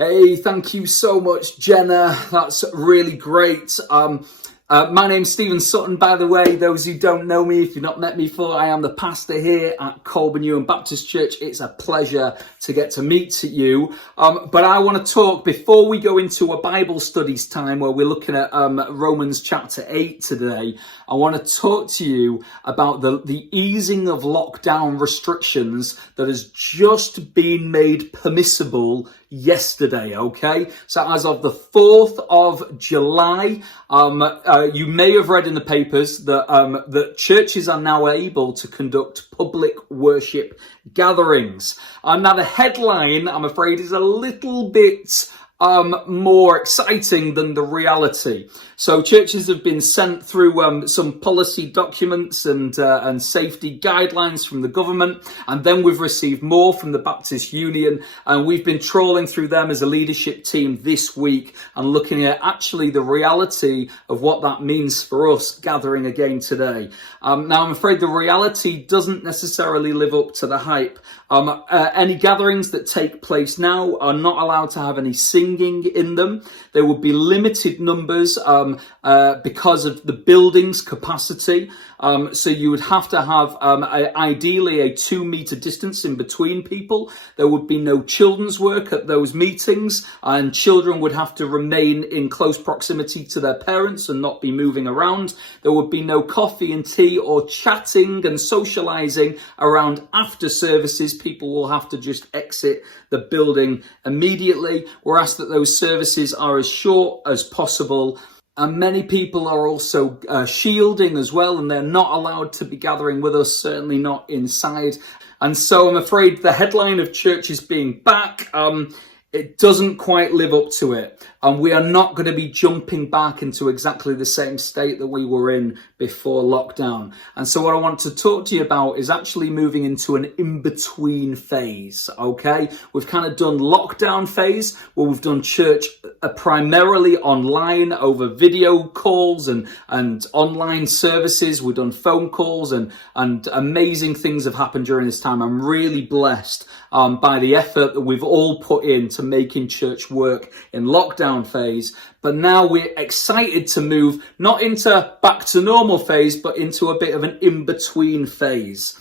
Hey, thank you so much, Jenna. That's really great. My name's Stephen Sutton, by the way. Those who don't know me, if you've not met me before, I am the pastor here at Colburn Ewan Baptist Church. It's a pleasure to get to meet you. But I want to talk, before we go into a Bible studies time where we're looking at Romans chapter 8 today, I want to talk to you about the easing of lockdown restrictions that has just been made permissible yesterday, okay? So as of the 4th of July, you may have read in the papers that churches are now able to conduct public worship gatherings. Now the headline, I'm afraid, is a little bit more exciting than the reality. So churches have been sent through some policy documents and safety guidelines from the government, and then we've received more from the Baptist Union, and we've been trawling through them as a leadership team this week and looking at actually the reality of what that means for us gathering again today. Now I'm afraid the reality doesn't necessarily live up to the hype. Any gatherings that take place now are not allowed to have any singing in them. There would be limited numbers because of the building's capacity. So you would have to have ideally a 2-meter distance in between people. There would be no children's work at those meetings, and children would have to remain in close proximity to their parents and not be moving around. There would be no coffee and tea or chatting and socializing around after services. People will have to just exit the building immediately. We're asked that those services are as short as possible. And many people are also shielding as well, and they're not allowed to be gathering with us, certainly not inside. And so I'm afraid the headline of churches being back, it doesn't quite live up to it. And we are not going to be jumping back into exactly the same state that we were in before lockdown. And so what I want to talk to you about is actually moving into an in-between phase, okay? We've kind of done lockdown phase, where we've done church primarily online over video calls and online services. We've done phone calls and amazing things have happened during this time. I'm really blessed by the effort that we've all put into making church work in lockdown phase. But now we're excited to move not into back to normal phase, but into a bit of an in-between phase.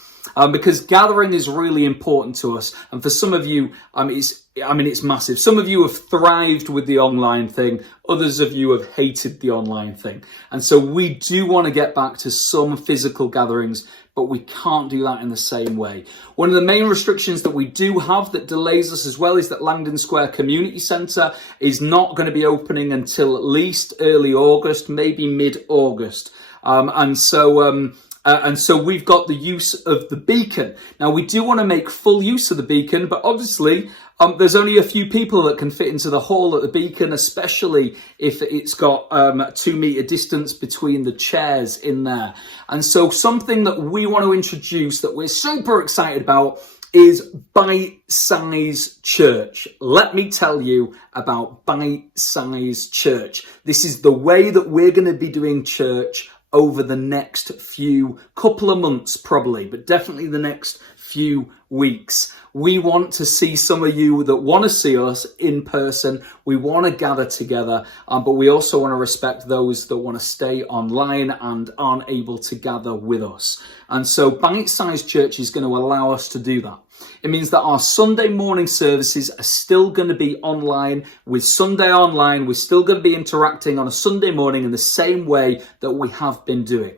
Because gathering is really important to us. And for some of you, it's massive. Some of you have thrived with the online thing. Others of you have hated the online thing. And so we do want to get back to some physical gatherings, but we can't do that in the same way. One of the main restrictions that we do have that delays us as well is that Langdon Square Community Centre is not going to be opening until at least early August, maybe mid-August. And so we've got the use of the beacon. Now, we do want to make full use of the beacon, but obviously there's only a few people that can fit into the hall at the beacon, especially if it's got a 2-meter distance between the chairs in there. And so something that we want to introduce that we're super excited about is bite-size church. Let me tell you about bite-size church. This is the way that we're going to be doing church over the next couple of months, probably, but definitely the next few weeks. We want to see some of you that want to see us in person. We want to gather together, but we also want to respect those that want to stay online and aren't able to gather with us. And so bite-sized church is going to allow us to do that. It means that our Sunday morning services are still going to be online. With Sunday online, we're still going to be interacting on a Sunday morning in the same way that we have been doing.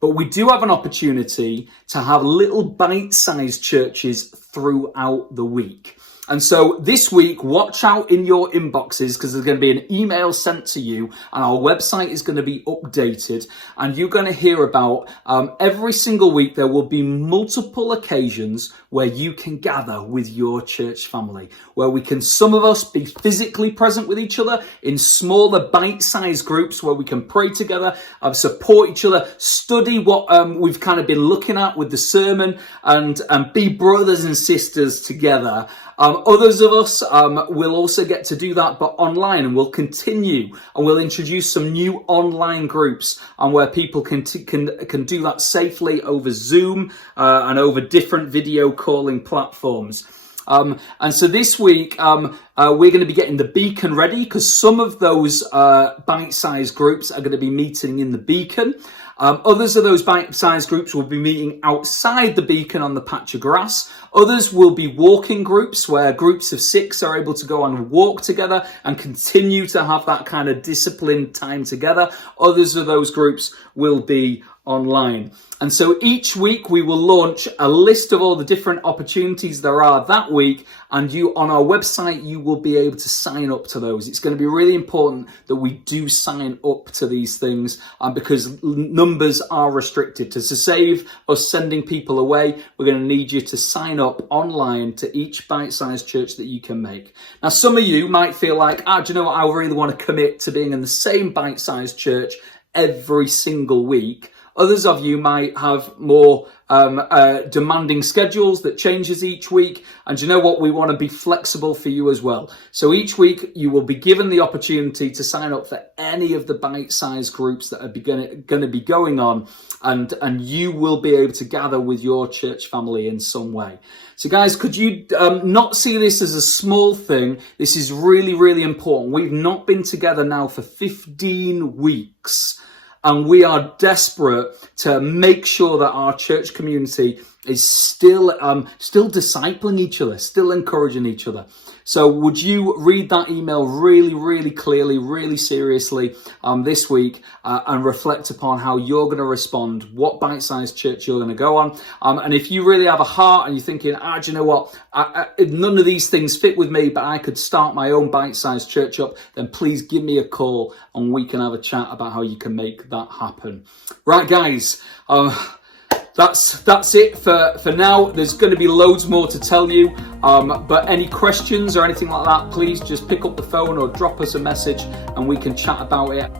But we do have an opportunity to have little bite-sized churches throughout the week. And so this week, watch out in your inboxes, because there's going to be an email sent to you and our website is going to be updated, and you're going to hear about every single week there will be multiple occasions where you can gather with your church family, where we can, some of us, be physically present with each other in smaller bite-sized groups where we can pray together, support each other, study what we've kind of been looking at with the sermon, and be brothers and sisters together. Others of us will also get to do that, but online, and we'll continue, and we'll introduce some new online groups where people can do that safely over Zoom and over different video calling platforms. And so this week, we're going to be getting the Beacon ready, because some of those bite-sized groups are going to be meeting in the Beacon. Others of those bite-sized groups will be meeting outside the Beacon on the patch of grass. Others will be walking groups, where groups of 6 are able to go on and walk together and continue to have that kind of disciplined time together. Others of those groups will be online. And so each week we will launch a list of all the different opportunities there are that week, and you, on our website, you will be able to sign up to those. It's going to be really important that we do sign up to these things, because numbers are restricted. To save us sending people away, we're going to need you to sign up online to each bite-sized church that you can make. Now, some of you might feel like, do you know what, I really want to commit to being in the same bite-sized church every single week. Others of you might have more demanding schedules that changes each week. And you know what? We want to be flexible for you as well. So each week you will be given the opportunity to sign up for any of the bite-sized groups that are going to be going on. And you will be able to gather with your church family in some way. So guys, could you not see this as a small thing? This is really, really important. We've not been together now for 15 weeks. And we are desperate to make sure that our church community is still discipling each other, still encouraging each other. So would you read that email really, really clearly, really seriously this week, and reflect upon how you're going to respond, what bite-sized church you're going to go on. And if you really have a heart and you're thinking, do you know what, none of these things fit with me, but I could start my own bite-sized church up, then please give me a call and we can have a chat about how you can make that happen. Right, guys, that's it for now. There's going to be loads more to tell you, but any questions or anything like that, please just pick up the phone or drop us a message and we can chat about it.